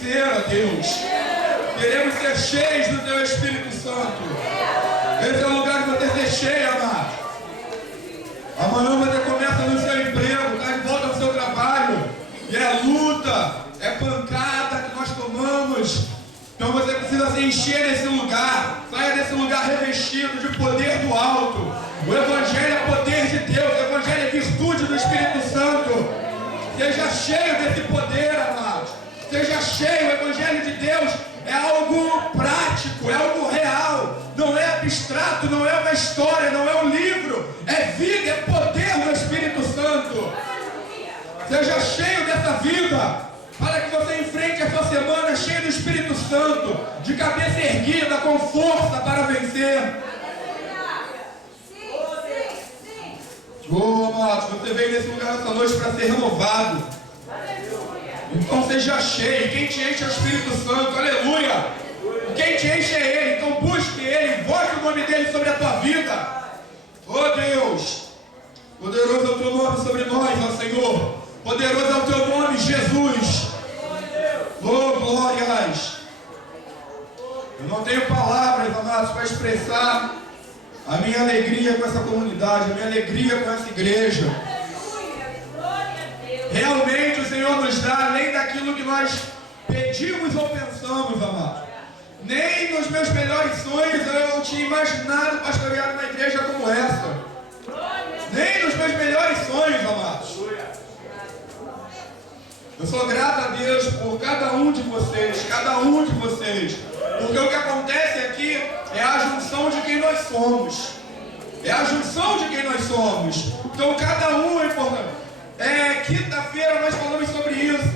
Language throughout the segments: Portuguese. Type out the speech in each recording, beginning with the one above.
vencer, ó Deus. Queremos ser cheios do Teu Espírito Santo. Esse é o lugar de você ser cheio, amado. Amanhã você começa no seu emprego, está de volta ao seu trabalho. E é luta, é pancada que nós tomamos. Então você precisa se encher desse lugar. Saia desse lugar revestido de poder do alto. O Evangelho é poder de Deus. O Evangelho é virtude do Espírito Santo. Seja cheio desse poder, amados. Seja cheio. O Evangelho de Deus é algo prático, é algo real. Não é abstrato, não é uma história, não é um livro. É vida, é poder do Espírito Santo. Seja cheio dessa vida, para que você enfrente essa semana cheio do Espírito Santo, de cabeça erguida, com força para vencer. Oh, amados, você veio nesse lugar essa noite para ser renovado. Então seja cheio. Quem te enche é o Espírito Santo, aleluia. Quem te enche é Ele, então busque Ele, invoque o nome dEle sobre a tua vida. Oh Deus, poderoso é o teu nome sobre nós, ó Senhor. Poderoso é o teu nome, Jesus. Oh, glórias. Eu não tenho palavras, amados, para expressar a minha alegria com essa comunidade, a minha alegria com essa igreja. Realmente o Senhor nos dá além daquilo que nós pedimos ou pensamos, amados. Nem nos meus melhores sonhos eu tinha imaginado pastorear uma igreja como essa. Nem nos meus melhores sonhos, amados. Eu sou grato a Deus por cada um de vocês, porque o que acontece aqui é a junção de quem nós somos. É a junção de quem nós somos. Então cada um é importante. Quinta-feira nós falamos sobre isso.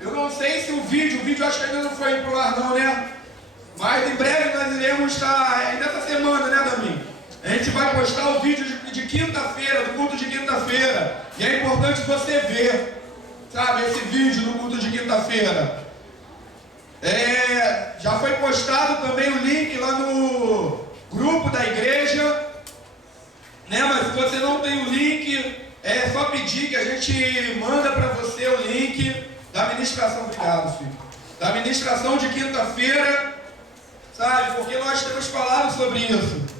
Eu não sei se o vídeo acho que ainda não foi pro ar não, né? Mas em breve nós iremos estar, nessa semana, né, Damin? A gente vai postar o vídeo de quinta-feira, do culto de quinta-feira. E é importante você ver. Sabe, esse vídeo no culto de quinta-feira. Já foi postado também o link lá no grupo da igreja. Né? Mas se você não tem o link, é só pedir que a gente manda para você o link da ministração. Obrigado, filho. Da ministração de quinta-feira. Sabe, porque nós temos falado sobre isso.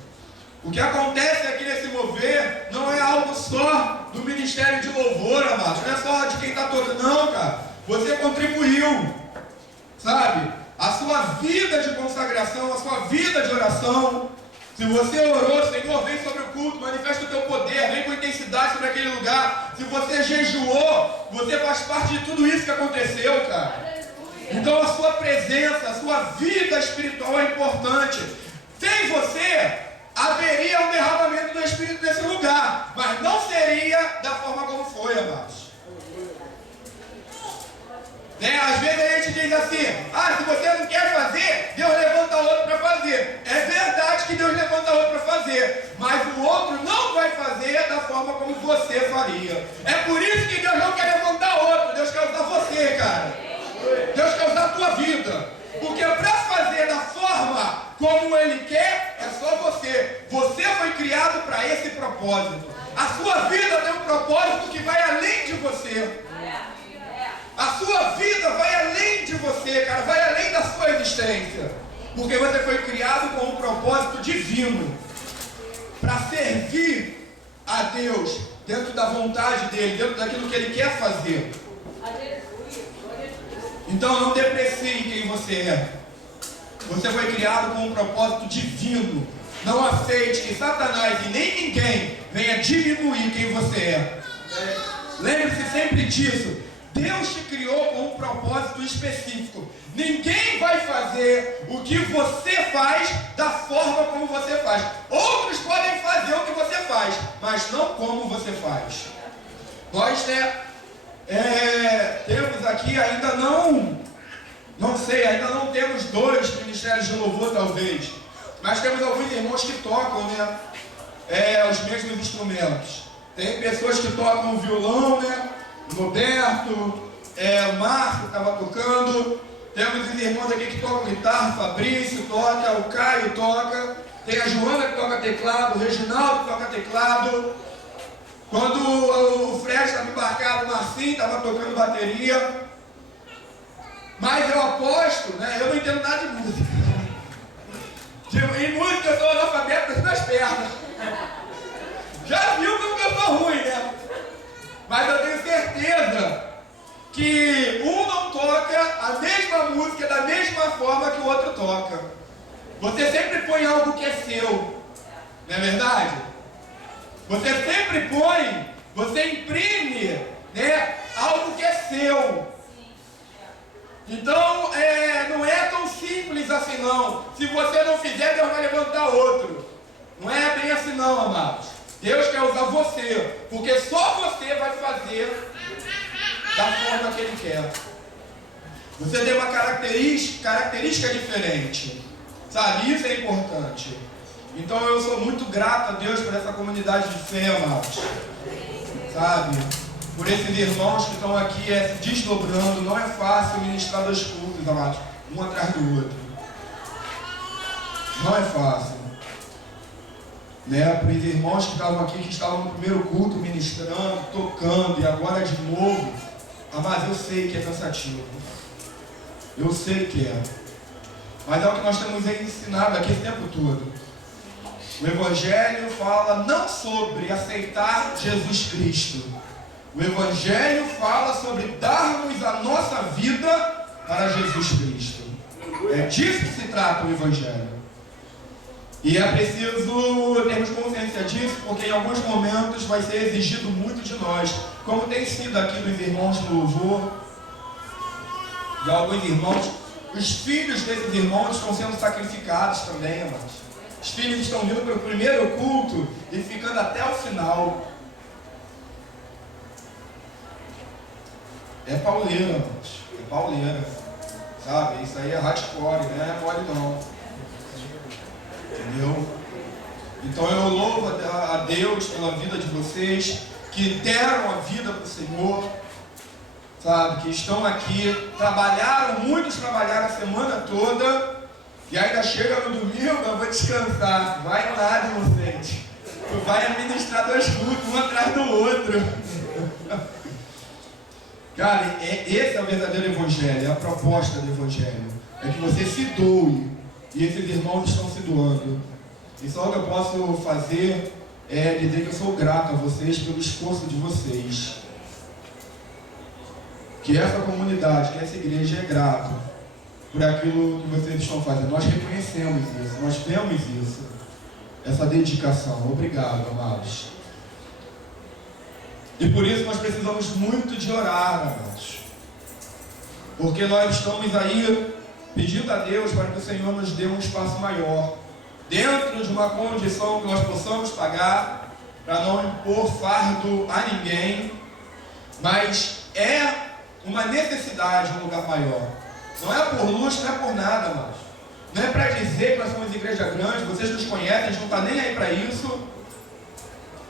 O que acontece aqui nesse mover não é algo só do ministério de louvor, amados. Não é só de quem está tocando, não, cara. Você contribuiu, sabe? A sua vida de consagração, a sua vida de oração. Se você orou, Senhor, vem sobre o culto, manifesta o teu poder, vem com intensidade sobre aquele lugar. Se você jejuou, você faz parte de tudo isso que aconteceu, cara. Então a sua presença, a sua vida espiritual é importante. Sem você, haveria um derramamento do Espírito nesse lugar, mas não seria da forma como foi, amados. Né? Às vezes a gente diz assim, se você não quer fazer, Deus levanta outro para fazer. É verdade que Deus levanta outro para fazer, mas o outro não vai fazer da forma como você faria. É por isso que Deus não quer levantar outro, Deus quer usar você, cara. Deus quer usar a tua vida. Porque para fazer da forma como Ele quer, é só você. Você foi criado para esse propósito. A sua vida tem um propósito que vai além de você. A sua vida vai além de você, cara. Vai além da sua existência. Porque você foi criado com um propósito divino. Para servir a Deus dentro da vontade dEle, dentro daquilo que Ele quer fazer. Então não deprecie quem você é. Você foi criado com um propósito divino. Não aceite que Satanás e nem ninguém venha diminuir quem você é. Lembre-se sempre disso. Deus te criou com um propósito específico. Ninguém vai fazer o que você faz da forma como você faz. Outros podem fazer o que você faz, mas não como você faz. Nós, temos aqui ainda ainda não temos 2 ministérios de louvor talvez, mas temos alguns irmãos que tocam, os mesmos instrumentos. Tem pessoas que tocam violão, o Roberto, o Marco estava tocando, temos os irmãos aqui que tocam guitarra, Fabrício toca, o Caio toca, tem a Joana que toca teclado, o Reginaldo que toca teclado. Quando o Fred estava embarcado, o Marcinho estava tocando bateria. Mas eu aposto, né? Eu não entendo nada de música. Em música eu sou analfabeto das minhas pernas. Já viu como que eu sou ruim, né? Mas eu tenho certeza que um não toca a mesma música da mesma forma que o outro toca. Você sempre põe algo que é seu, não é verdade? Você sempre põe, você imprime, né, algo que é seu. Então, não é tão simples assim não. Se você não fizer, Deus vai levantar outro. Não é bem assim não, amados. Deus quer usar você, porque só você vai fazer da forma que Ele quer. Você tem uma característica diferente, sabe? Isso é importante. Então eu sou muito grato a Deus por essa comunidade de fé, amados, sabe? Por esses irmãos que estão aqui se desdobrando. Não é fácil ministrar 2 cultos, amados, um atrás do outro. Não é fácil, né? Para os irmãos que estavam aqui, que estavam no primeiro culto ministrando, tocando, e agora de novo, amados, eu sei que é cansativo. Eu sei que é. Mas é o que nós temos ensinado aqui esse tempo todo. O Evangelho fala não sobre aceitar Jesus Cristo. O Evangelho fala sobre darmos a nossa vida para Jesus Cristo. É disso que se trata o Evangelho. E é preciso termos consciência disso, porque em alguns momentos vai ser exigido muito de nós, como tem sido aqui dos irmãos do louvor, de alguns irmãos. Os filhos desses irmãos estão sendo sacrificados também, amados. Os filhos estão vindo para o primeiro culto e ficando até o final. É pauleira, amados. É pauleira. Sabe? Isso aí é hardcore, né? Não é mole não. Entendeu? Então eu louvo a Deus pela vida de vocês, que deram a vida para o Senhor, sabe? Que estão aqui, muitos trabalharam a semana toda, e ainda chega no domingo, eu vou descansar. Vai nada, inocente. Tu vai administrar 2 cultos, um atrás do outro. Cara, esse é o verdadeiro Evangelho, é a proposta do Evangelho. É que você se doe, e esses irmãos estão se doando. E só o que eu posso fazer é dizer que eu sou grato a vocês pelo esforço de vocês. Que essa comunidade, que essa igreja é grata por aquilo que vocês estão fazendo. Nós reconhecemos isso, nós vemos isso, essa dedicação. Obrigado, amados. E por isso nós precisamos muito de orar, amados. Porque nós estamos aí pedindo a Deus para que o Senhor nos dê um espaço maior, dentro de uma condição que nós possamos pagar, para não impor fardo a ninguém, mas é uma necessidade um lugar maior. Não é por luxo, não é por nada, mas não é para dizer que nós somos igreja grande, vocês nos conhecem, a gente não está nem aí para isso,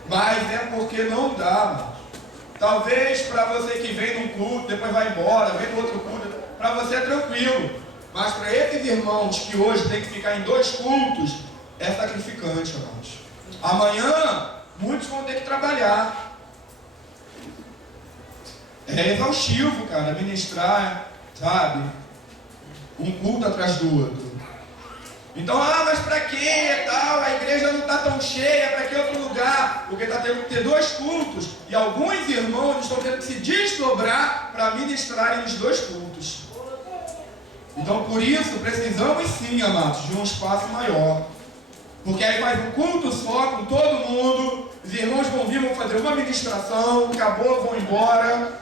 mas é porque não dá, mas talvez para você que vem num culto, depois vai embora, vem no outro culto, para você é tranquilo, mas para esses irmãos que hoje tem que ficar em 2 cultos, é sacrificante, irmãos. Amanhã, muitos vão ter que trabalhar. É exaustivo, cara, ministrar, sabe? Um culto atrás do outro. Então, mas para que tal? A igreja não está tão cheia, para que outro lugar? Porque está tendo que ter 2 cultos, e alguns irmãos estão tendo que se desdobrar para ministrarem os 2 cultos. Então, por isso, precisamos sim, amados, de um espaço maior. Porque aí faz um culto só com todo mundo, os irmãos vão vir, vão fazer uma ministração, acabou, vão embora,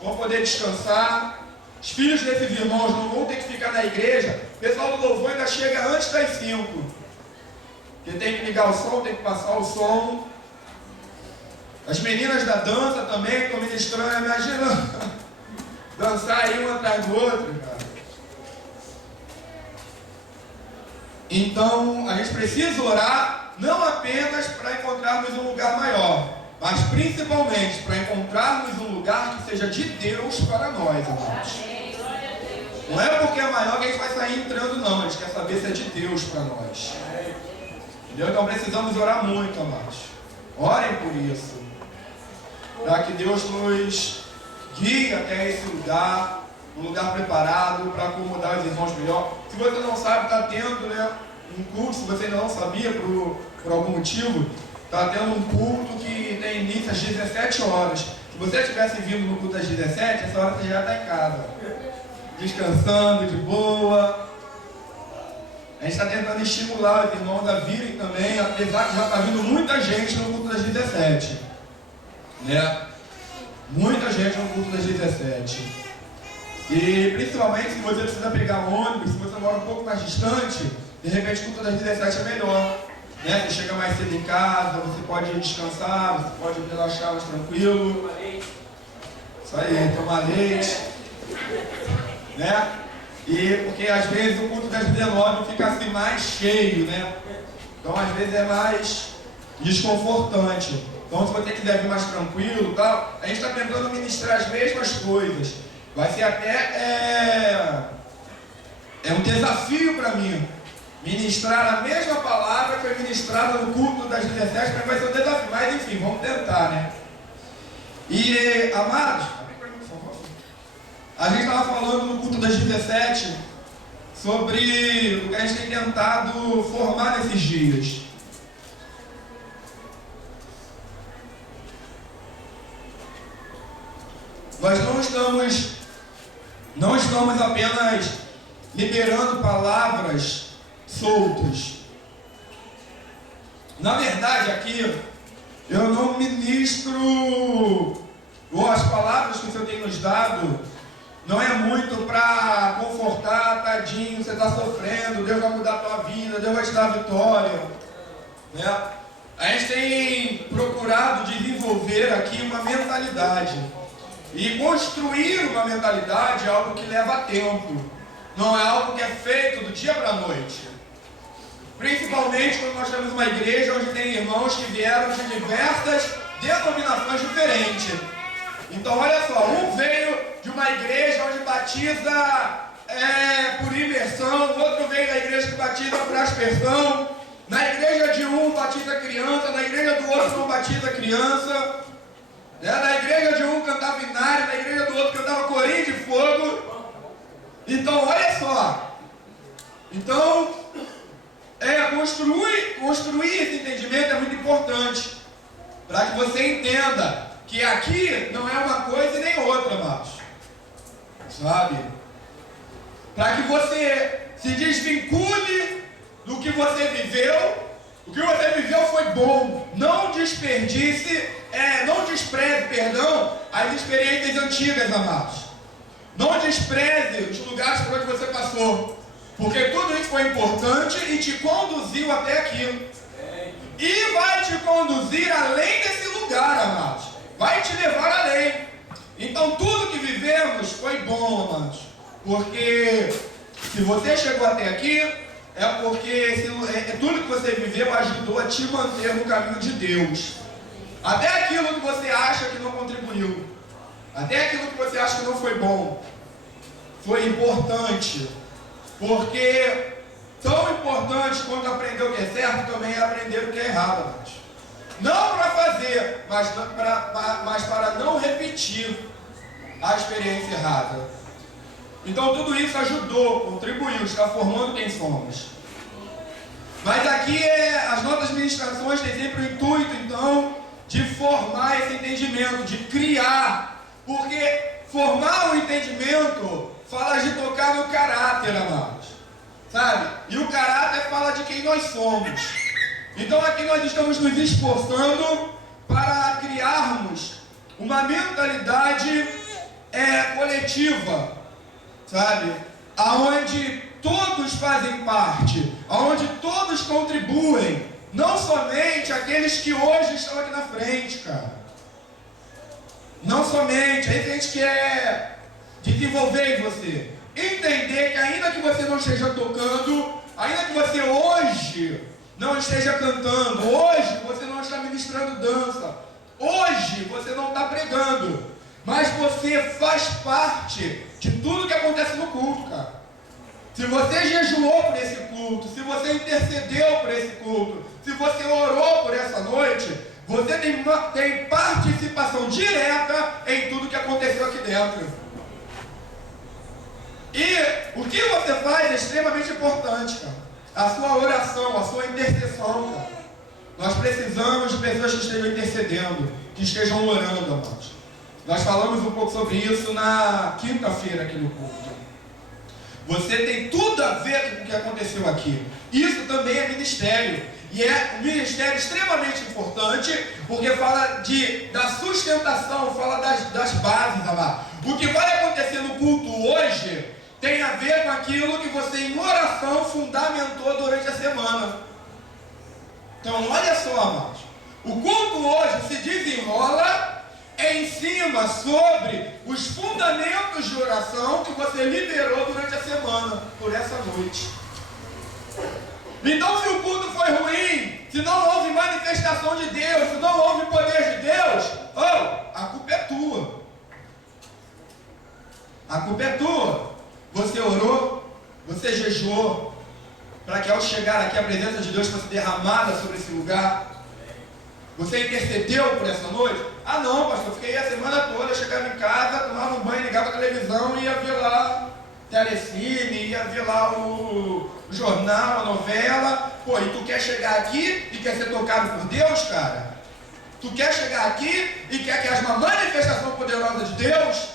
vão poder descansar. Os filhos desses irmãos não vão ter que ficar na igreja. O pessoal do louvor ainda chega antes das 5. Porque tem que ligar o som, tem que passar o som. As meninas da dança também estão ministrando, imagina dançar aí um atrás do outro, cara. Então, a gente precisa orar não apenas para encontrarmos um lugar maior, mas principalmente para encontrarmos um lugar que seja de Deus para nós, amados. Não é porque é maior que a gente vai sair entrando, não. A gente quer saber se é de Deus para nós. Entendeu? Então precisamos orar muito, amados. Orem por isso. Para que Deus nos guie até esse lugar, um lugar preparado para acomodar os irmãos melhor. Se você não sabe, está tendo, né, um culto, se você ainda não sabia por algum motivo, está tendo um culto que tem início às 17 horas. Se você tivesse vindo no culto às 17, essa hora você já está em casa, descansando, de boa. A gente está tentando estimular os irmãos a virem também, apesar que já está vindo muita gente no culto das 17. Né? Muita gente no culto das 17. E principalmente se você precisa pegar ônibus, se você mora um pouco mais distante, de repente o culto das 17 é melhor. Né? Você chega mais cedo em casa, você pode descansar, você pode relaxar mais tranquilo. Isso aí, tomar leite. Né? E porque às vezes o culto das 19 fica assim mais cheio, né? Então às vezes é mais desconfortante. Então se você quiser vir mais tranquilo, tal, a gente está tentando ministrar as mesmas coisas. Vai ser até um desafio para mim ministrar a mesma palavra que foi ministrada no culto das 17, mas vai ser um desafio. Mas enfim, vamos tentar, né? E amados, a gente estava falando no culto das 17 sobre o que a gente tem tentado formar nesses dias. Nós não estamos apenas liberando palavras soltas. Na verdade, aqui, eu não ministro, ou as palavras que o Senhor tem nos dado, não é muito para confortar, tadinho, você está sofrendo, Deus vai mudar a tua vida, Deus vai te dar a vitória. Né? A gente tem procurado desenvolver aqui uma mentalidade. E construir uma mentalidade é algo que leva tempo. Não é algo que é feito do dia para a noite. Principalmente quando nós temos uma igreja onde tem irmãos que vieram de diversas denominações diferentes. Então olha só, um veio de uma igreja onde batiza por imersão, o outro veio da igreja que batiza por aspersão. Na igreja de um batiza criança, na igreja do outro não batiza criança. Na igreja de um cantava inário, na igreja do outro cantava corinho de fogo. Então olha só. Então construir esse entendimento é muito importante. Para que você entenda que aqui não é uma coisa e nem outra, amados. Sabe? Para que você se desvincule do que você viveu. O que você viveu foi bom. Não despreze, as experiências antigas, amados. Não despreze os lugares por onde você passou. Porque tudo isso foi importante e te conduziu até aquilo. E vai te conduzir além desse lugar, amados. Vai te levar além. Então tudo que vivemos foi bom, amados. Porque se você chegou até aqui, é porque tudo que você viveu ajudou a te manter no caminho de Deus. Até aquilo que você acha que não contribuiu, até aquilo que você acha que não foi bom, foi importante. Porque tão importante quanto aprender o que é certo, também é aprender o que é errado, amados. Não para fazer, mas para não repetir a experiência errada. Então tudo isso ajudou, contribuiu, está formando quem somos. Mas aqui as nossas ministrações têm sempre o intuito, então, de formar esse entendimento, de criar. Porque formar o entendimento fala de tocar no caráter, amados. Sabe? E o caráter fala de quem nós somos. Então aqui nós estamos nos esforçando para criarmos uma mentalidade coletiva, sabe? Aonde todos fazem parte, aonde todos contribuem, não somente aqueles que hoje estão aqui na frente, cara. Não somente, aí a gente quer desenvolver em você, entender que ainda que você não esteja tocando, ainda que você hoje não esteja cantando, hoje você não está ministrando dança, hoje você não está pregando, mas você faz parte de tudo que acontece no culto, cara. Se você jejuou por esse culto, se você intercedeu por esse culto, se você orou por essa noite, você tem participação direta em tudo que aconteceu aqui dentro. E o que você faz é extremamente importante, cara. A sua oração, a sua intercessão, cara. Nós precisamos de pessoas que estejam intercedendo, que estejam orando, amados. Nós falamos um pouco sobre isso na quinta-feira aqui no culto. Você tem tudo a ver com o que aconteceu aqui. Isso também é ministério. E é um ministério extremamente importante, porque fala da sustentação, fala das bases, amado. O que vai acontecer no culto hoje tem a ver com aquilo que você em oração fundamentou durante a semana. Então olha só, amados. O culto hoje se desenrola em cima sobre os fundamentos de oração que você liberou durante a semana, por essa noite. Então, se o culto foi ruim, se não houve manifestação de Deus, se não houve poder de Deus, a culpa é tua. A culpa é tua. Você orou, você jejuou, para que ao chegar aqui a presença de Deus fosse derramada sobre esse lugar. Você intercedeu por essa noite? Ah não, pastor, fiquei a semana toda, chegava em casa, tomava um banho, ligava a televisão e ia ver lá Telecine, ia ver lá o jornal, a novela. Pô, e tu quer chegar aqui e quer ser tocado por Deus, cara? Tu quer chegar aqui e quer que haja uma manifestação poderosa de Deus?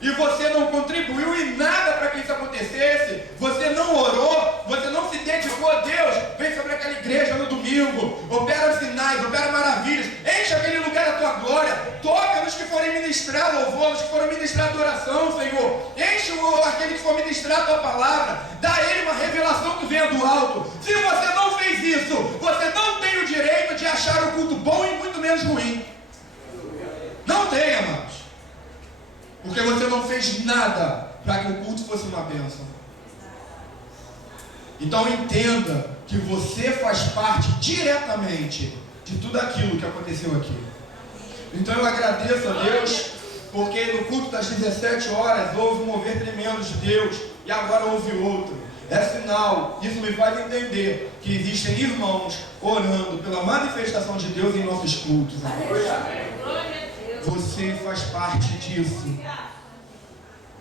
E você não contribuiu em nada para que isso acontecesse, você não orou, você não se dedicou a Deus. Vem sobre aquela igreja no domingo, opera sinais, opera maravilhas, enche aquele lugar da tua glória, toca nos que forem ministrar louvor, nos que forem ministrar adoração, Senhor. Enche aquele que for ministrar a tua palavra, dá a ele uma revelação que venha do alto. Se você não fez isso, você não tem o direito de achar o culto bom e muito menos ruim. Não tem, amados. Porque você não fez nada para que o culto fosse uma bênção. Então entenda que você faz parte diretamente de tudo aquilo que aconteceu aqui. Então eu agradeço a Deus, porque no culto das 17 horas houve um mover tremendo de Deus, e agora houve outro. É sinal, isso me faz entender que existem irmãos orando pela manifestação de Deus em nossos cultos. Amém. Você faz parte disso.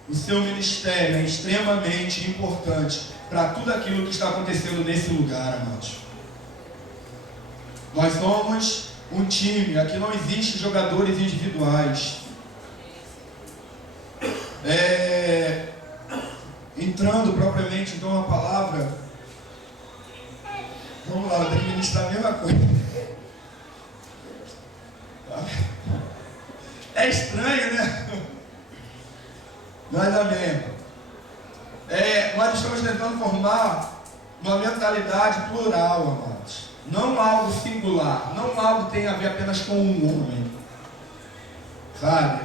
O seu ministério é extremamente importante para tudo aquilo que está acontecendo nesse lugar, amados. Nós somos um time, aqui não existe jogadores individuais. Entrando propriamente então na palavra, vamos lá, eu tenho que ministrar a mesma coisa. É estranho, né? Mas amém. Nós estamos tentando formar uma mentalidade plural, amados. Não algo singular, não algo que tenha a ver apenas com um homem. Sabe?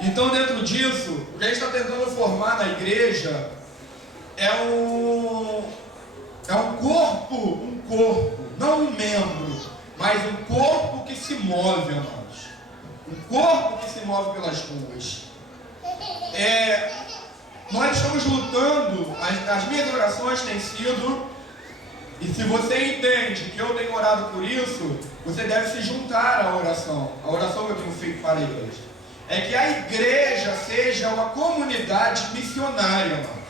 Então dentro disso, o que a gente está tentando formar na igreja é um corpo, não um membro, mas um corpo que se move, amados. Um corpo que se move pelas ruas. Nós estamos lutando, as minhas orações têm sido, e se você entende que eu tenho orado por isso, você deve se juntar à oração. A oração que eu tenho feito para a igreja é que a igreja seja uma comunidade missionária, mano.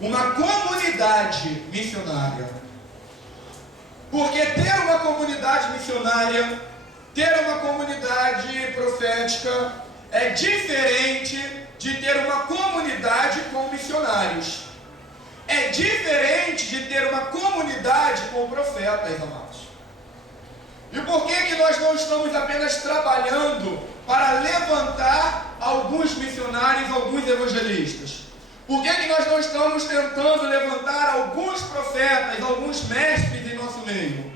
Uma comunidade missionária. Porque ter uma comunidade missionária, ter uma comunidade profética é diferente de ter uma comunidade com missionários. É diferente de ter uma comunidade com profetas, amados. E por que nós não estamos apenas trabalhando para levantar alguns missionários, alguns evangelistas? Por que nós não estamos tentando levantar alguns profetas, alguns mestres em nosso meio?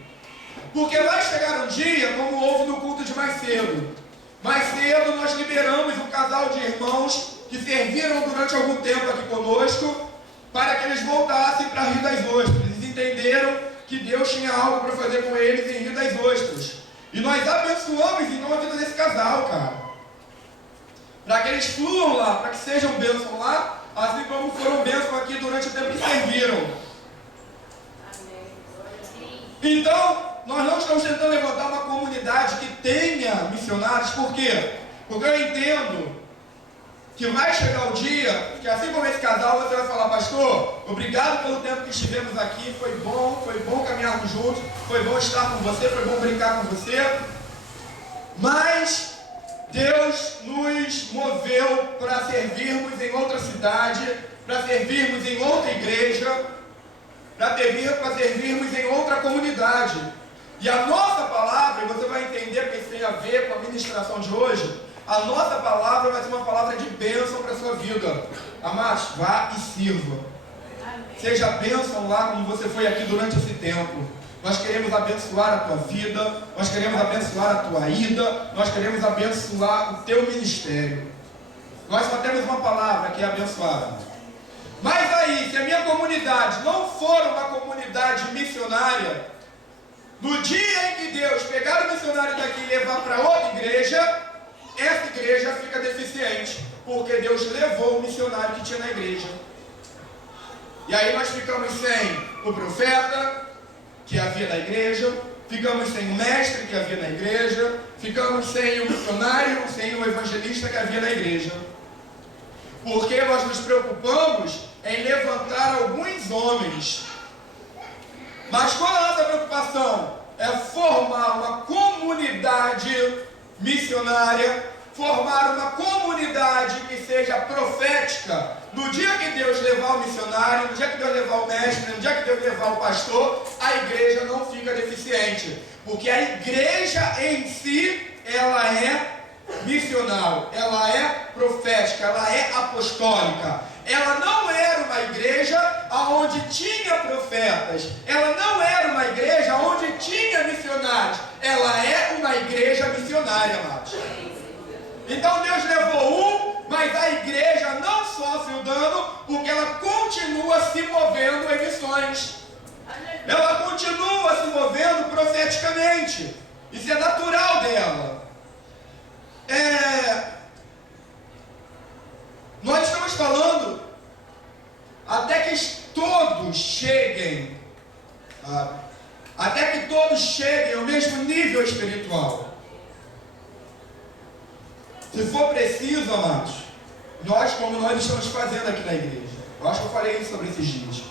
Porque vai chegar um dia, como houve no culto de mais cedo. Mais cedo nós liberamos um casal de irmãos que serviram durante algum tempo aqui conosco, para que eles voltassem para Rio das Ostras. Eles entenderam que Deus tinha algo para fazer com eles em Rio das Ostras. E nós abençoamos então a vida desse casal, cara. Para que eles fluam lá, para que sejam bênção lá, assim como foram bênção aqui durante o tempo que serviram. Então, nós não estamos tentando levantar uma comunidade que tenha missionários. Por quê? Porque eu entendo que vai chegar o dia que, assim como esse casal, você vai falar: pastor, obrigado pelo tempo que estivemos aqui, foi bom caminharmos juntos, foi bom estar com você, foi bom brincar com você, mas Deus nos moveu para servirmos em outra cidade, para servirmos em outra igreja, para servirmos em outra comunidade. E a nossa palavra, e você vai entender que isso tem a ver com a ministração de hoje, a nossa palavra vai ser uma palavra de bênção para a sua vida. Amados, vá e sirva. Seja bênção lá como você foi aqui durante esse tempo. Nós queremos abençoar a tua vida, nós queremos abençoar a tua ida, nós queremos abençoar o teu ministério. Nós só temos uma palavra que é abençoar. Mas aí, se a minha comunidade não for uma comunidade missionária, no dia em que Deus pegar o missionário daqui e levar para outra igreja, essa igreja fica deficiente, porque Deus levou o missionário que tinha na igreja. E aí nós ficamos sem o profeta que havia na igreja, ficamos sem o mestre que havia na igreja, ficamos sem o missionário, sem o evangelista que havia na igreja. Porque nós nos preocupamos em levantar alguns homens. Mas qual a nossa preocupação? É formar uma comunidade missionária, formar uma comunidade que seja profética. No dia que Deus levar o missionário, no dia que Deus levar o mestre, no dia que Deus levar o pastor, a igreja não fica deficiente, porque a igreja em si, ela é missional, ela é profética, ela é apostólica. Ela não era uma igreja onde tinha profetas, ela não era uma igreja onde tinha missionários, ela é uma igreja missionária, amados. Então Deus levou mas a igreja não sofre o dano, porque ela continua se movendo em missões. Ela continua se movendo profeticamente. Isso é natural dela. Nós estamos falando até que todos cheguem ao mesmo nível espiritual. Se for preciso, amados, como nós estamos fazendo aqui na igreja, eu acho que eu falei isso sobre esses dias.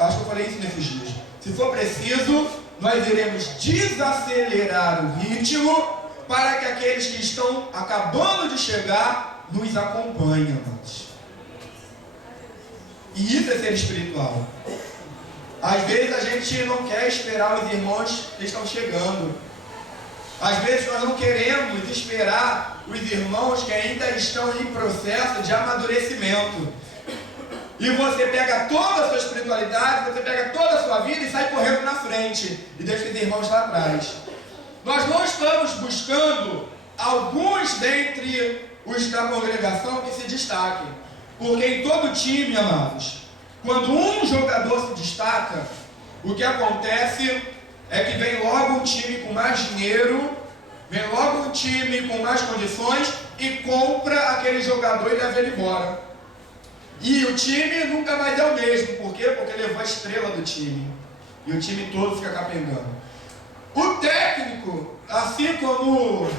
Acho que eu falei isso nesses dias. Se for preciso, nós iremos desacelerar o ritmo para que aqueles que estão acabando de chegar nos acompanhem, amados. E isso é ser espiritual. Às vezes a gente não quer esperar os irmãos que estão chegando. Às vezes nós não queremos esperar os irmãos que ainda estão em processo de amadurecimento. E você pega toda a sua espiritualidade, você pega toda a sua vida e sai correndo na frente. E deixa os irmãos lá atrás. Nós não estamos buscando alguns dentre os da congregação que se destaquem. Porque em todo time, amados, quando um jogador se destaca, o que acontece é que vem logo um time com mais dinheiro, vem logo um time com mais condições e compra aquele jogador e leva ele embora. E o time nunca mais é o mesmo. Por quê? Porque levou a estrela do time. E o time todo fica capengando. O técnico, assim como...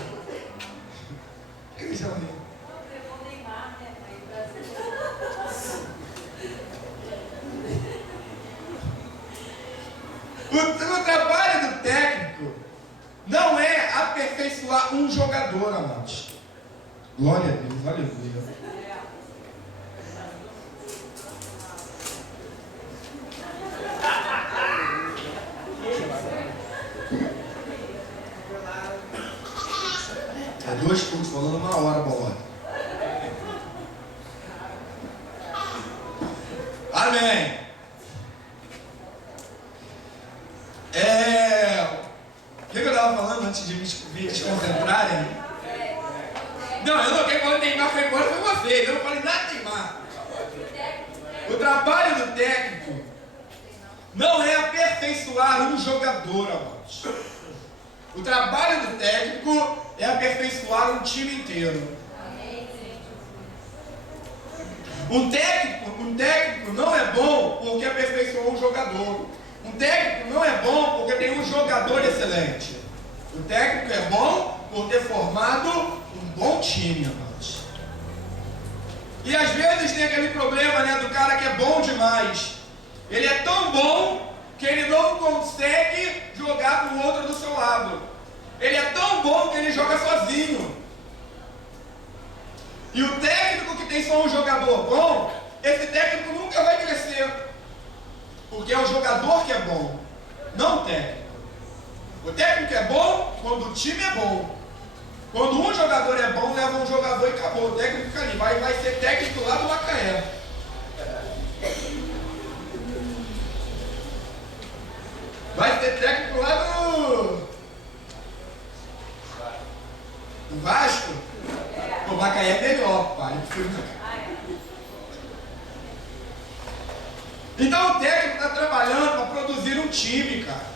O trabalho do técnico não é aperfeiçoar um jogador, amados. Glória a Deus, aleluia. É 2 cultos falando 1 hora, bolota. Amém. O que eu estava falando antes de me desconcentrarem? Não, eu não quero falar Neymar foi embora, foi vocês. Eu não falei nada de Neymar. O trabalho do técnico não é aperfeiçoar um jogador, amados. O trabalho do técnico é aperfeiçoar um time inteiro. Um técnico não é bom porque aperfeiçoou um jogador. Um técnico não é bom porque tem um jogador excelente. O técnico é bom por ter formado um bom time, amados. E às vezes tem aquele problema, né, do cara que é bom demais. Ele é tão bom que ele não consegue jogar com o outro do seu lado. Ele é tão bom que ele joga sozinho. E o técnico que tem só um jogador bom, esse técnico nunca vai crescer. Porque é o jogador que é bom, não o técnico. O técnico é bom quando o time é bom. Quando um jogador é bom, leva um jogador e acabou. O técnico fica ali, vai ser técnico lá do Macaé. Vai ser técnico lá do Vasco. O Macaé é melhor, pai. Então o técnico está trabalhando para produzir um time, cara.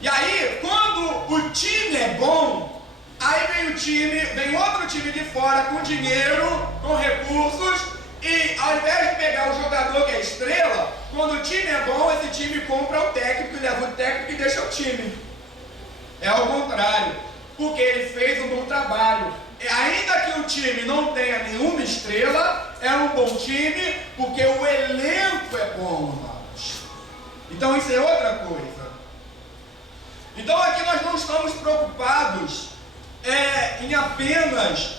E aí, quando o time é bom, aí vem outro time de fora com dinheiro, com recursos, e ao invés de pegar o jogador que é estrela, quando o time é bom, esse time compra o técnico e leva o técnico e deixa o time. É ao contrário, porque ele fez um bom trabalho. E ainda que o time não tenha nenhuma estrela, é um bom time, porque o elenco é bom, amados. Então isso é outra coisa. Então aqui nós não estamos preocupados em apenas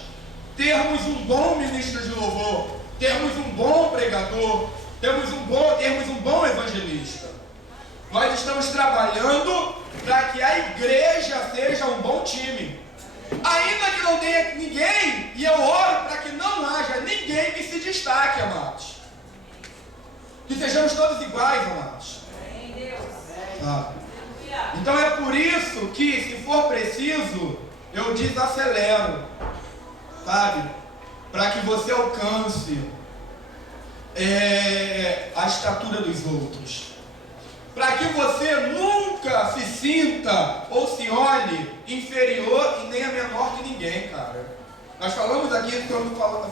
termos um bom ministro de louvor, termos um bom pregador, termos um bom evangelista. Nós estamos trabalhando para que a igreja seja um bom time. Ainda que não tenha ninguém, e eu oro para que não haja ninguém que se destaque, amados. Que sejamos todos iguais, amados. Então é por isso que, se for preciso, eu desacelero, sabe? Para que você alcance a estatura dos outros. Para que você nunca se sinta ou se olhe inferior e nem a menor que ninguém, cara. Nós falamos aqui,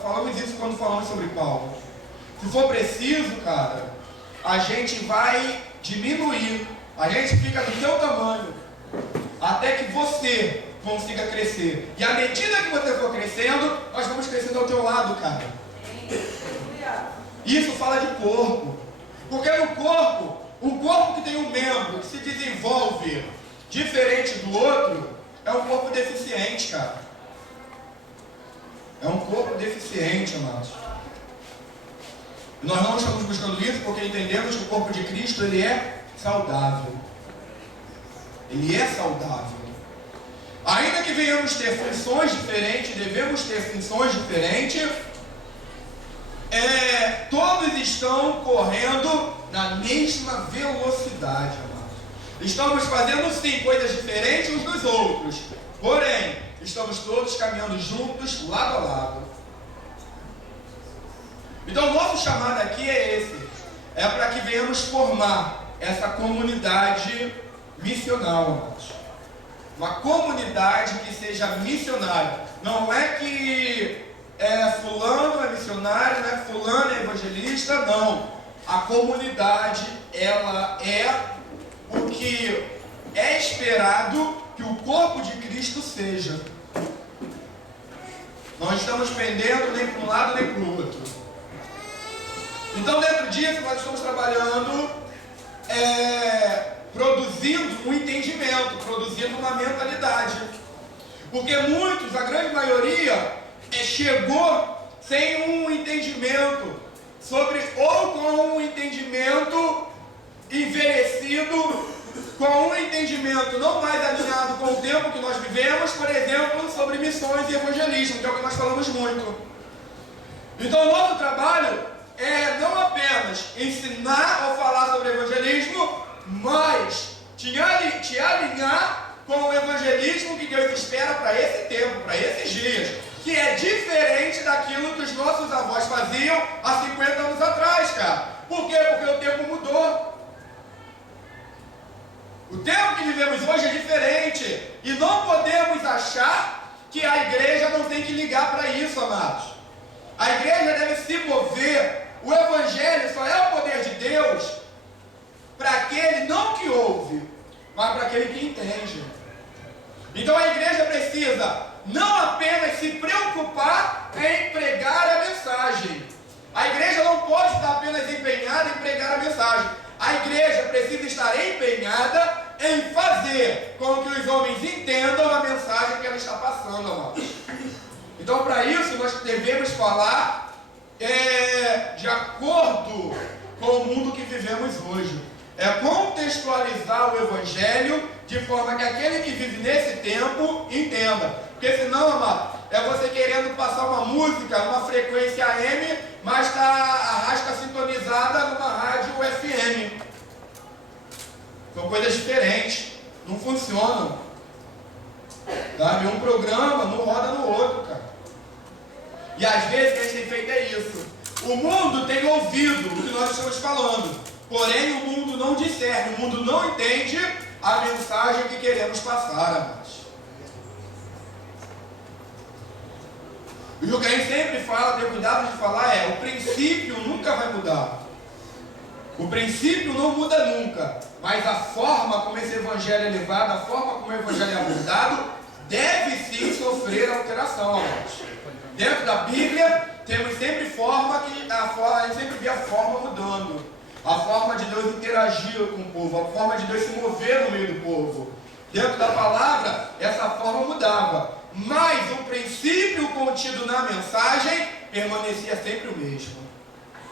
falamos isso quando falamos sobre Paulo. Se for preciso, cara, a gente vai diminuir. A gente fica do seu tamanho até que você consiga crescer. E à medida que você for crescendo, nós vamos crescendo ao teu lado, cara. Isso fala de corpo. Porque no corpo, um corpo que tem um membro que se desenvolve diferente do outro, é um corpo deficiente, cara. É um corpo deficiente, amados. E nós não estamos buscando isso porque entendemos que o corpo de Cristo, ele é saudável. Ele é saudável. Ainda que venhamos ter funções diferentes, devemos ter funções diferentes, todos estão correndo na mesma velocidade, amados. Estamos fazendo sim coisas diferentes uns dos outros, porém, estamos todos caminhando juntos, lado a lado. Então o nosso chamado aqui é esse, é para que venhamos formar essa comunidade missional, amados. Uma comunidade que seja missionária. Não é que fulano é missionário, não é que fulano é evangelista, não. A comunidade, ela é o que é esperado que o corpo de Cristo seja. Não estamos pendendo nem para um lado nem para o outro. Então dentro disso nós estamos trabalhando produzindo um entendimento, produzindo uma mentalidade. Porque muitos, a grande maioria, chegou sem um entendimento ou com um entendimento envelhecido, com um entendimento não mais alinhado com o tempo que nós vivemos, por exemplo, sobre missões e evangelismo, que é o que nós falamos muito. Então o nosso trabalho é não apenas ensinar ou falar sobre evangelismo, mas te alinhar com o evangelismo que Deus espera para esse tempo, para esses dias, que é diferente daquilo que os nossos avós faziam há 50 anos atrás, cara. Por quê? Porque o tempo mudou. O tempo que vivemos hoje é diferente, e não podemos achar que a igreja não tem que ligar para isso, amados. A igreja deve se mover. O evangelho só é o poder de Deus para aquele não que ouve, mas para aquele que entende. Então a igreja precisa não apenas se preocupar em pregar a mensagem. A igreja não pode estar apenas empenhada em pregar a mensagem. A igreja precisa estar empenhada em fazer com que os homens entendam a mensagem que ela está passando, amados. Então, para isso, nós devemos falar de acordo com o mundo que vivemos hoje. É contextualizar o Evangelho de forma que aquele que vive nesse tempo entenda. Porque senão, amado, é você querendo passar uma música numa frequência AM, mas a rádio está sintonizada numa rádio FM. São coisas diferentes, não funcionam. Sabe? Um programa não roda no outro, cara. E às vezes o que a gente tem feito é isso. O mundo tem ouvido o que nós estamos falando, porém o mundo não discerne, o mundo não entende a mensagem que queremos passar, amados. E o que a gente sempre fala, tem cuidado de falar, o princípio nunca vai mudar. O princípio não muda nunca, mas a forma como esse evangelho é levado, a forma como o evangelho é abordado, deve sim sofrer alteração, amados. Dentro da Bíblia, temos sempre a gente sempre vê a forma mudando. A forma de Deus interagir com o povo, a forma de Deus se mover no meio do povo. Dentro da palavra, essa forma mudava. Mas o princípio contido na mensagem permanecia sempre o mesmo.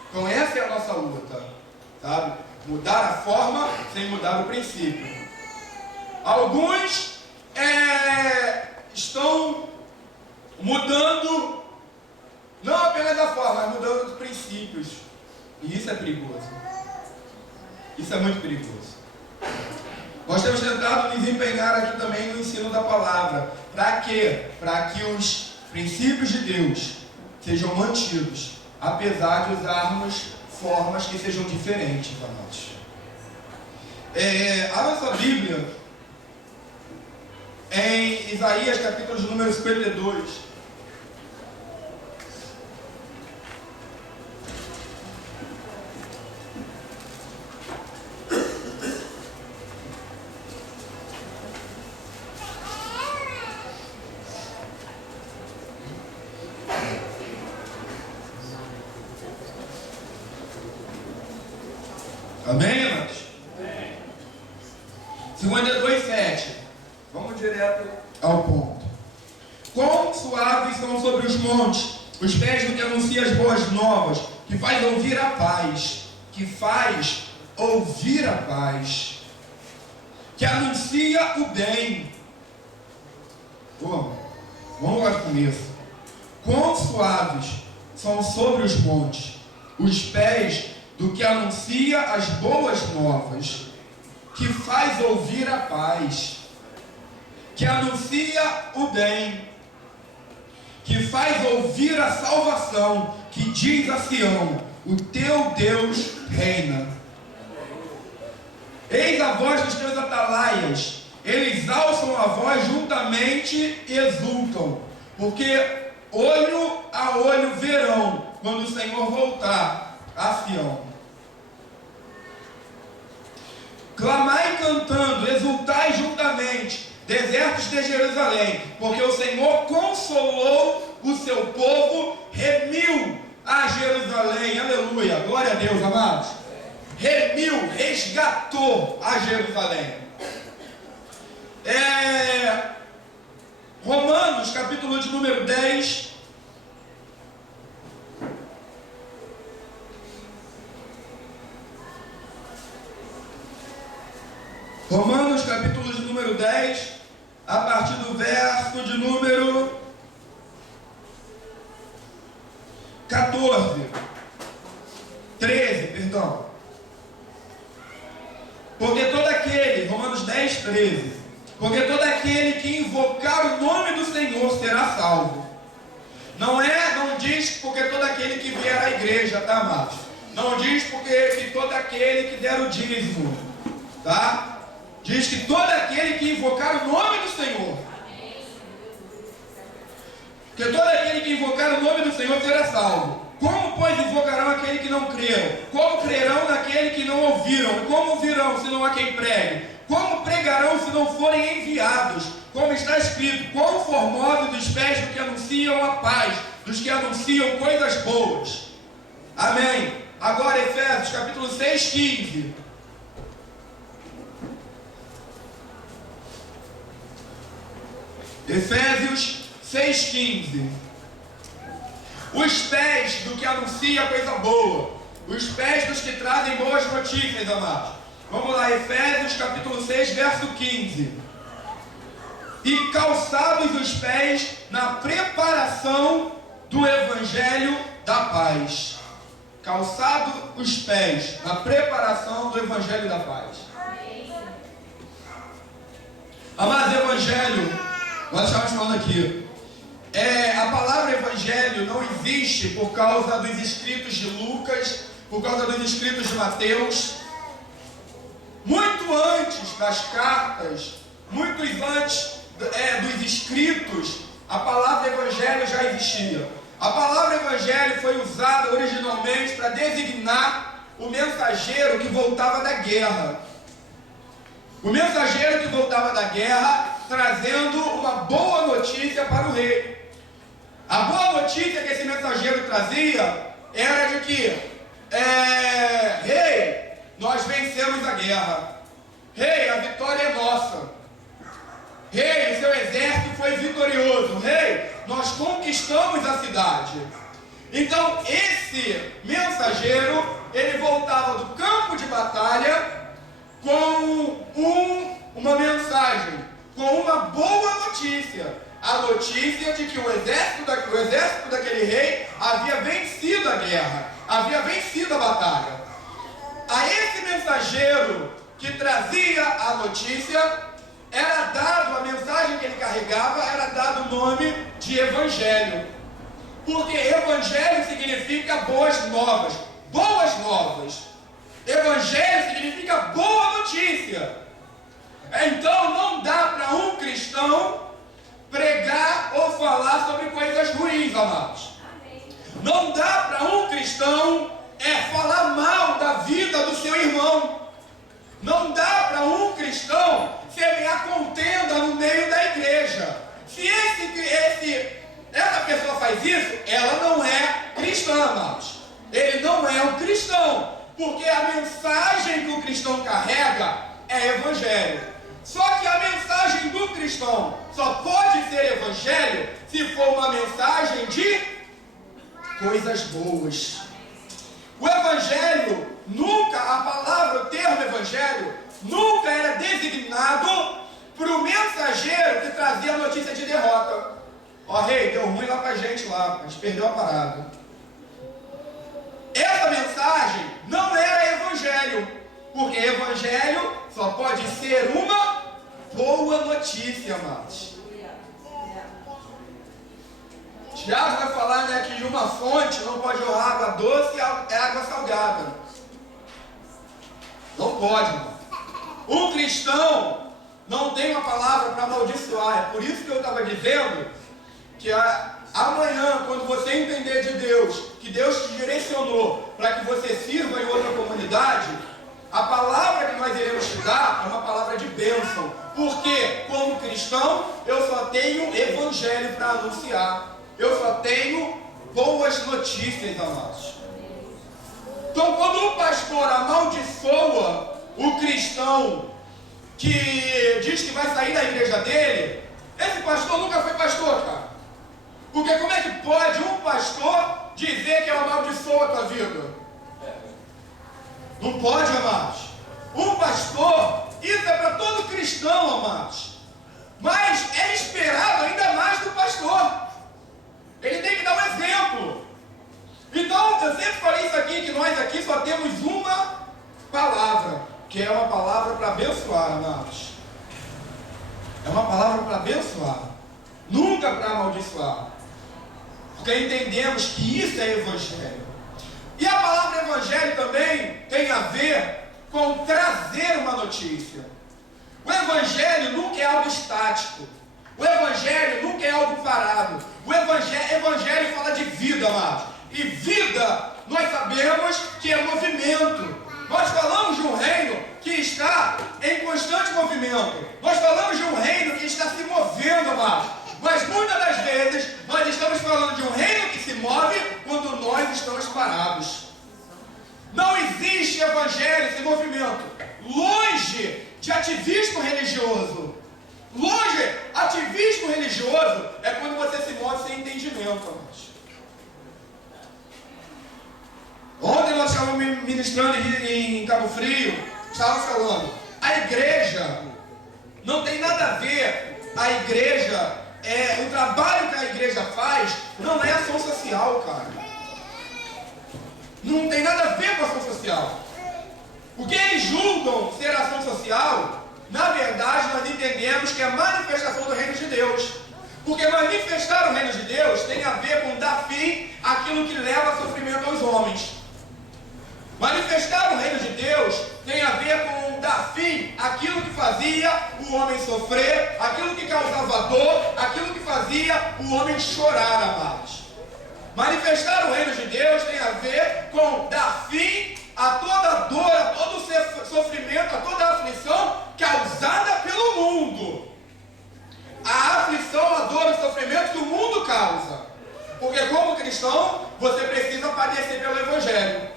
Então essa é a nossa luta, sabe? Mudar a forma sem mudar o princípio. Alguns estão mudando não apenas a forma, mas mudando os princípios. E isso é perigoso. Isso é muito perigoso. Nós temos tentado nos empenhar aqui também no ensino da palavra. Para quê? Para que os princípios de Deus sejam mantidos, apesar de usarmos formas que sejam diferentes, amados. A nossa Bíblia, em Isaías capítulo de número 52, amém, amados? 52:7. Vamos direto ao ponto. Quão suaves são sobre os montes os pés do que anuncia as boas novas, que faz ouvir a paz, que anuncia o bem. Vamos lá começo. Quão suaves são sobre os montes os pés do que anuncia as boas novas, que faz ouvir a paz, que anuncia o bem, que faz ouvir a salvação, que diz a Sião: o teu Deus reina. Eis a voz dos teus atalaias, eles alçam a voz juntamente e exultam, porque olho a olho verão, quando o Senhor voltar a Sião. Clamai cantando, exultai juntamente, desertos de Jerusalém, porque o Senhor consolou o seu povo, remiu a Jerusalém. Aleluia, glória a Deus, amados. Remiu, resgatou a Jerusalém. Romanos, capítulo de número 10. Romanos, capítulo de número 10, a partir do verso de número 13, perdão. Porque todo aquele, Romanos 10, 13, porque todo aquele que invocar o nome do Senhor será salvo. Não diz porque todo aquele que vier à igreja, tá, amados? Não diz que todo aquele que der o dízimo, tá? Diz que todo aquele que invocar o nome do Senhor. Que todo aquele que invocar o nome do Senhor será salvo. Como, pois, invocarão aquele que não creram? Como crerão naquele que não ouviram? Como ouvirão se não há quem pregue? Como pregarão se não forem enviados? como está escrito: quão formosos os pés dos que anunciam a paz, dos que anunciam coisas boas. Amém. Agora Efésios capítulo 6, 15. Efésios 6, 15. Os pés do que anuncia coisa boa, os pés dos que trazem boas notícias, amados. Vamos lá, Efésios capítulo 6, verso 15. E calçados os pés na preparação do evangelho da paz. Calçado os pés na preparação do evangelho da paz. Amados, evangelho, nós estamos falando aqui. A palavra evangelho não existe por causa dos escritos de Lucas, por causa dos escritos de Mateus. Muito antes das cartas, muito antes dos escritos, a palavra evangelho já existia. A palavra evangelho foi usada originalmente para designar o mensageiro que voltava da guerra. O mensageiro que voltava da guerra trazendo uma boa notícia para o rei. A boa notícia que esse mensageiro trazia era de que, rei, nós vencemos a guerra. Rei, a vitória é nossa. Rei, o seu exército foi vitorioso. Rei, nós conquistamos a cidade. Então, esse mensageiro, ele voltava do campo de batalha com uma mensagem, com uma boa notícia. A notícia de que o exército daquele rei havia vencido a guerra, havia vencido a batalha. A esse mensageiro que trazia a notícia, era dado, a mensagem que ele carregava, era dado o nome de evangelho. Porque evangelho significa boas novas. Boas novas. Evangelho significa boa notícia. Então não dá para um cristão pregar ou falar sobre coisas ruins, amados. Não dá para um cristão falar mal da vida do seu irmão. Não dá para um cristão semear contenda no meio da igreja. Se essa pessoa faz isso, ela não é cristã, amados. Ele não é um cristão, porque a mensagem que o cristão carrega é evangelho. Só que a mensagem do cristão só pode ser evangelho se for uma mensagem de coisas boas. O evangelho nunca, a palavra, o termo evangelho, nunca era designado para o mensageiro que trazia a notícia de derrota. Ó, rei, deu ruim lá pra gente lá, a gente perdeu a parada. Essa mensagem não era evangelho, porque evangelho só pode ser uma boa notícia, amados. Tiago vai falar, né, que de uma fonte não pode jorrar água doce e água salgada. Não pode, mano. Um cristão não tem uma palavra para amaldiçoar. É por isso que eu estava dizendo que amanhã, quando você entender de Deus, que Deus te direcionou para que você sirva em outra comunidade, a palavra que nós iremos te dar é uma palavra de bênção. Porque, como cristão, eu só tenho evangelho para anunciar. Eu só tenho boas notícias, amados. Então, quando um pastor amaldiçoa o cristão que diz que vai sair da igreja dele, esse pastor nunca foi pastor, cara. Porque como é que pode um pastor dizer que eu amaldiçoo a tua vida? Não pode, amados. Um pastor, isso é para todo cristão, amados. Mas é esperado ainda mais do pastor. Ele tem que dar um exemplo. Então, eu sempre falei isso aqui, que nós aqui só temos uma palavra, que é uma palavra para abençoar, amados. É uma palavra para abençoar, nunca para amaldiçoar. Porque entendemos que isso é evangelho. E a palavra evangelho também tem a ver com trazer uma notícia. O evangelho nunca é algo estático. O evangelho nunca é algo parado. O evangelho fala de vida, amados. E vida, nós sabemos que é movimento. Nós falamos de um reino que está em constante movimento. Nós falamos de um reino que está se movendo, amados. Mas muitas das vezes nós estamos falando de um reino que se move quando nós estamos parados. Não existe evangelho sem movimento. Longe de ativismo religioso. Longe, ativismo religioso é quando você se move sem entendimento, amados. Ontem nós estávamos ministrando em Cabo Frio, estávamos falando, a igreja não tem nada a ver, a igreja, o trabalho que a igreja faz não é ação social, cara. Não tem nada a ver com ação social. O que eles julgam ser ação social, na verdade nós entendemos que é a manifestação do reino de Deus. Porque manifestar o reino de Deus tem a ver com dar fim àquilo que leva sofrimento aos homens. Manifestar o reino de Deus tem a ver com dar fim àquilo que fazia o homem sofrer, aquilo que causava dor, aquilo que fazia o homem chorar, amados. Manifestar o reino de Deus tem a ver com dar fim a toda dor, a todo sofrimento, a toda aflição causada pelo mundo. A aflição, a dor, o sofrimento que o mundo causa. Porque como cristão, você precisa padecer pelo Evangelho.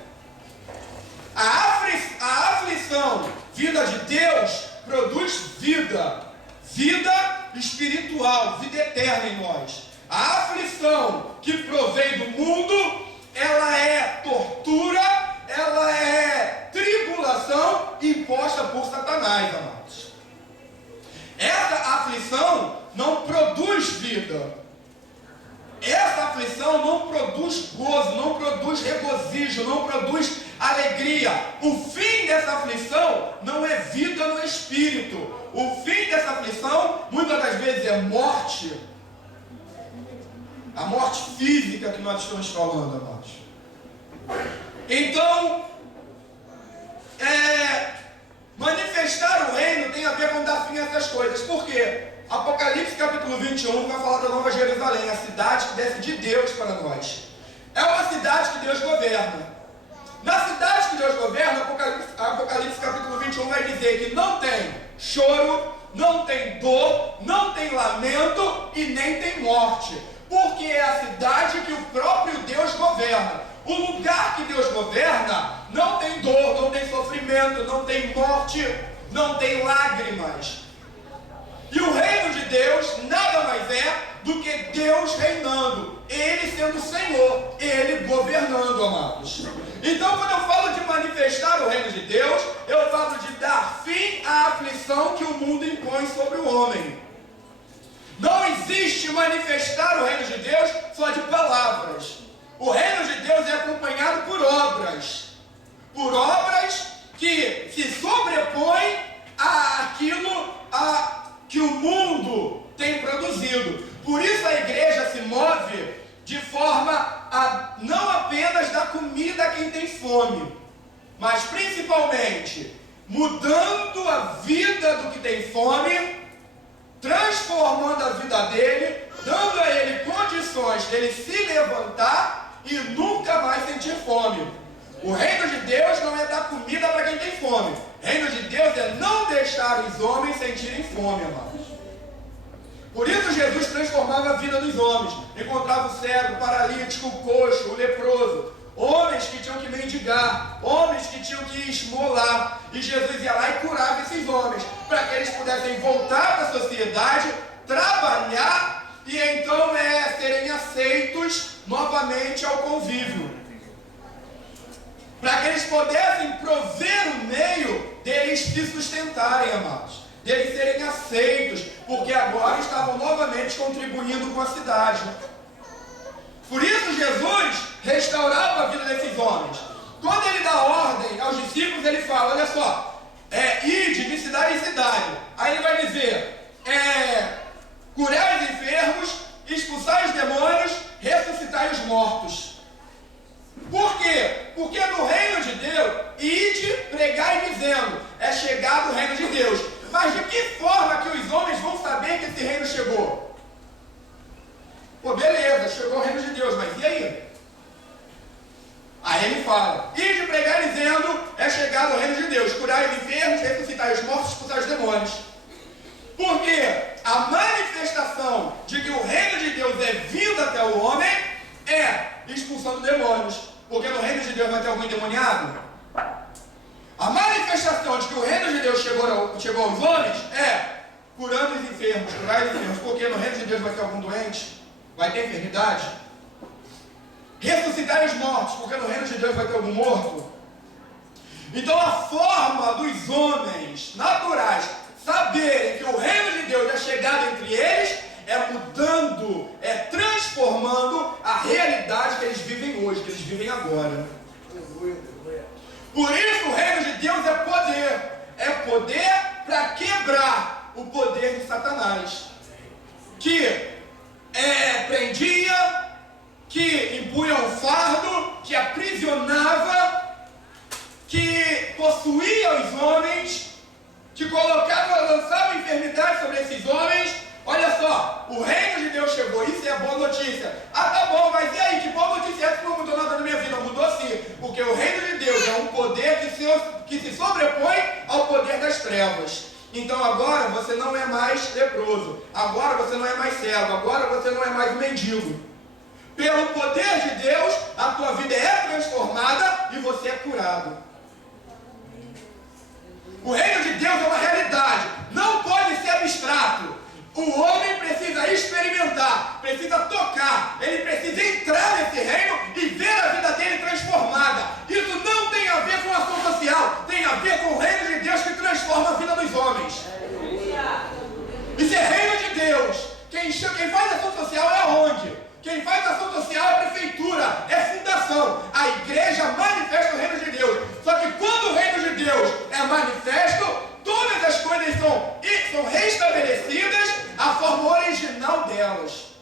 A aflição vinda de Deus produz vida. Vida espiritual, vida eterna em nós. A aflição que provém do mundo, ela é tortura, ela é tribulação imposta por Satanás, amados. Essa aflição não produz vida. Essa aflição não produz gozo, não produz regozijo, não produz alegria. O fim dessa aflição não é vida no espírito. O fim dessa aflição, muitas das vezes, é morte. A morte física que nós estamos falando, amados. Então, manifestar o reino tem a ver com dar fim a essas coisas. Por quê? Apocalipse capítulo 21 vai falar da Nova Jerusalém, a cidade que desce de Deus para nós. É uma cidade que Deus governa. Na cidade que Deus governa, Apocalipse capítulo 21 vai dizer que não tem choro, não tem dor, não tem lamento e nem tem morte. Porque é a cidade que o próprio Deus governa. O lugar que Deus governa não tem dor, não tem sofrimento, não tem morte, não tem lágrimas. E o reino de Deus nada mais é do que Deus reinando, Ele sendo Senhor, Ele governando, amados. Então, quando eu falo de manifestar o reino de Deus, eu falo de dar fim à aflição que o mundo impõe sobre o homem. Não existe manifestar o reino de Deus só de palavras. O reino de Deus é acompanhado por obras que se sobrepõem àquilo que o mundo tem produzido. Por isso a igreja se move de forma a não apenas dar comida a quem tem fome, mas principalmente mudando a vida do que tem fome, transformando a vida dele, dando a ele condições dele se levantar e nunca mais sentir fome. O reino de Deus não é dar comida para quem tem fome. O reino de Deus é não deixar os homens sentirem fome, amados. Por isso Jesus transformava a vida dos homens. Encontrava o cego, o paralítico, o coxo, o leproso. Homens que tinham que mendigar, homens que tinham que esmolar. E Jesus ia lá e curava esses homens, para que eles pudessem voltar para a sociedade, trabalhar e então serem aceitos novamente ao convívio. Para que eles pudessem prover o meio deles se sustentarem, amados. Deles serem aceitos, porque agora estavam novamente contribuindo com a cidade. Por isso Jesus restaurava a vida desses homens. Quando ele dá ordem aos discípulos, ele fala, olha só, ide de cidade em cidade. Aí ele vai dizer, curai os enfermos, expulsai os demônios, ressuscitai os mortos. Por quê? Porque no reino de Deus, ide, pregai dizendo, é chegado o reino de Deus. Mas de que forma que os homens vão saber que esse reino chegou? Pô, beleza, chegou o reino de Deus, mas e aí? Aí ele fala, ide, pregar dizendo, é chegado o reino de Deus, curar os enfermos, ressuscitar os mortos, expulsar os demônios. Porque a manifestação de que o reino de Deus é vindo até o homem é expulsando demônios. Porque no reino de Deus vai ter algum endemoniado? A manifestação de que o reino de Deus chegou aos homens é curando os enfermos, curar os enfermos. Porque no reino de Deus vai ter algum doente? Vai ter enfermidade? Ressuscitar os mortos, porque no reino de Deus vai ter algum morto? Então a forma dos homens naturais saberem que o reino de Deus é chegado entre eles é mudando, é transformando a realidade que eles vivem hoje, que eles vivem agora. Por isso o reino de Deus é poder. É poder para quebrar o poder de Satanás, que prendia, que impunha um fardo, que aprisionava, que possuía os homens, que lançava enfermidade sobre esses homens. Olha só, o reino de Deus chegou, isso é boa notícia. Ah, tá bom, mas e aí, que boa notícia é essa que não mudou nada na minha vida? Mudou sim, porque o reino de Deus é um poder que se sobrepõe ao poder das trevas. Então agora você não é mais leproso, agora você não é mais cego, agora você não é mais um mendigo. Pelo poder de Deus, a tua vida é transformada e você é curado. O reino de Deus é uma realidade, não pode ser abstrato. O homem precisa experimentar, precisa tocar, ele precisa entrar nesse reino e ver a vida dele transformada. Isso não tem a ver com a ação social, tem a ver com o reino de Deus que transforma a vida dos homens. Isso é reino de Deus. Quem faz ação social é aonde? Quem faz ação social é prefeitura, é fundação. A igreja manifesta o reino de Deus. Só que quando o reino de Deus é manifesto, todas as coisas são restabelecidas à forma original delas.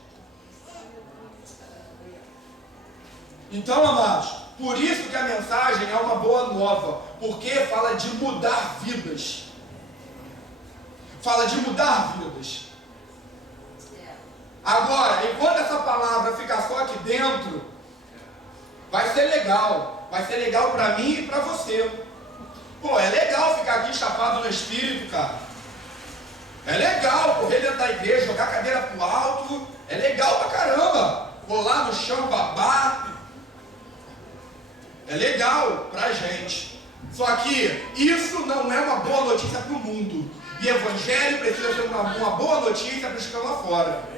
Então, amados, por isso que a mensagem é uma boa nova, porque fala de mudar vidas. Fala de mudar vidas. Agora, enquanto essa palavra ficar só aqui dentro, vai ser legal. Vai ser legal para mim e para você. Pô, é legal ficar aqui chapado no espírito, cara. É legal correr dentro da igreja, jogar a cadeira pro alto. É legal pra caramba. Rolar no chão, babar. É legal pra gente. Só que isso não é uma boa notícia pro mundo. E evangelho precisa ser uma boa notícia para os que estão lá fora.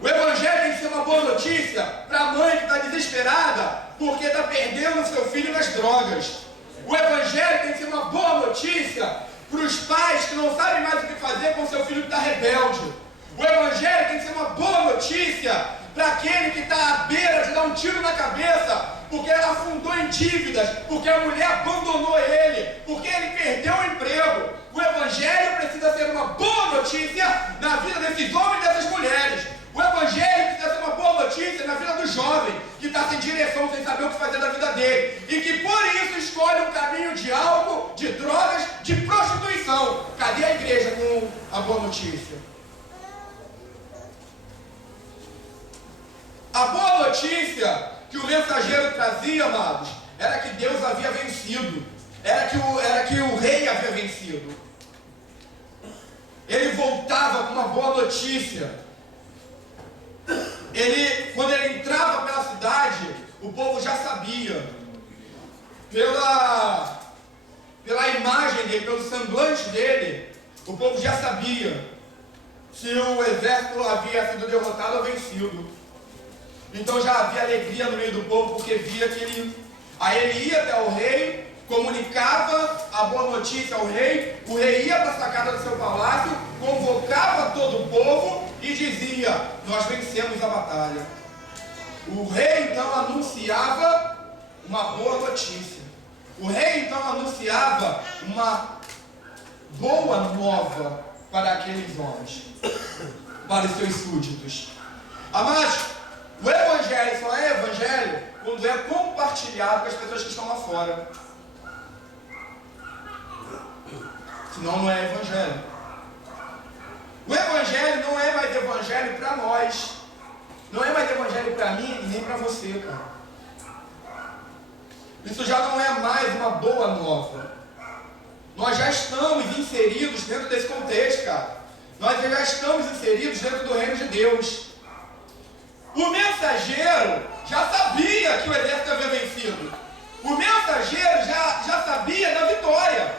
O evangelho tem que ser uma boa notícia para a mãe que está desesperada porque está perdendo seu filho nas drogas. O evangelho tem que ser uma boa notícia para os pais que não sabem mais o que fazer com seu filho que está rebelde. O evangelho tem que ser uma boa notícia para aquele que está à beira de dar um tiro na cabeça porque afundou em dívidas, porque a mulher abandonou ele, porque ele perdeu o emprego. O evangelho precisa ser uma boa notícia na vida desses homens e dessas mulheres. O evangelho precisa ser uma boa notícia na vida do jovem que está sem direção, sem saber o que fazer da vida dele e que por isso escolhe um caminho de álcool, de drogas, de prostituição. Cadê a igreja com a boa notícia? A boa notícia que o mensageiro trazia, amados, era que Deus havia vencido, era que o rei havia vencido. Ele voltava com uma boa notícia. Quando ele entrava pela cidade, o povo já sabia, pela imagem dele, pelo semblante dele, o povo já sabia se o exército havia sido derrotado ou vencido. Então já havia alegria no meio do povo, porque via que aí ele ia até o rei, comunicava a boa notícia ao rei, o rei ia para a sacada do seu palácio, convocava todo o povo e dizia: nós vencemos a batalha. O rei então anunciava uma boa notícia. O rei então anunciava uma boa nova para aqueles homens, para os seus súditos. Amados, o evangelho só é evangelho quando é compartilhado com as pessoas que estão lá fora. Senão não é evangelho. O evangelho não é mais evangelho para nós. Não é mais evangelho para mim e nem para você, cara. Isso já não é uma boa nova. Nós já estamos inseridos dentro desse contexto, cara. Nós já estamos inseridos dentro do reino de Deus. O mensageiro já sabia que o exército havia vencido. O mensageiro já sabia da vitória.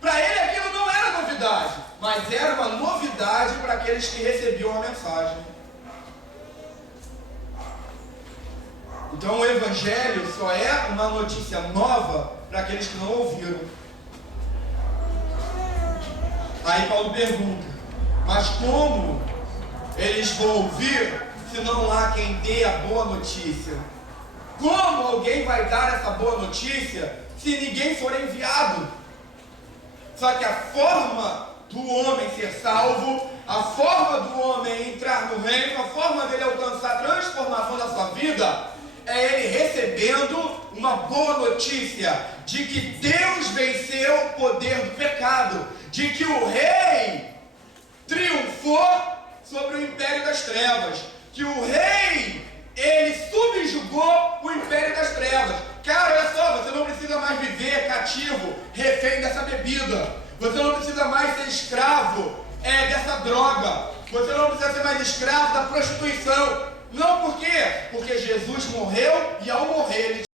Para ele aquilo não era novidade, mas era uma novidade para aqueles que recebiam a mensagem. Então o Evangelho só é uma notícia nova para aqueles que não ouviram. Aí Paulo pergunta, mas como eles vão ouvir se não há quem dê a boa notícia? Como alguém vai dar essa boa notícia se ninguém for enviado? Só que a forma do homem ser salvo, a forma do homem entrar no reino, a forma dele alcançar a transformação da sua vida, é ele recebendo uma boa notícia de que Deus venceu o poder do pecado, de que o rei triunfou sobre o império das trevas, que o rei, ele subjugou o império das trevas. Cara, olha só, você não precisa mais viver cativo, refém dessa bebida. Você não precisa mais ser escravo dessa droga. Você não precisa ser mais escravo da prostituição. Não, por quê? Porque Jesus morreu e ao morrer ele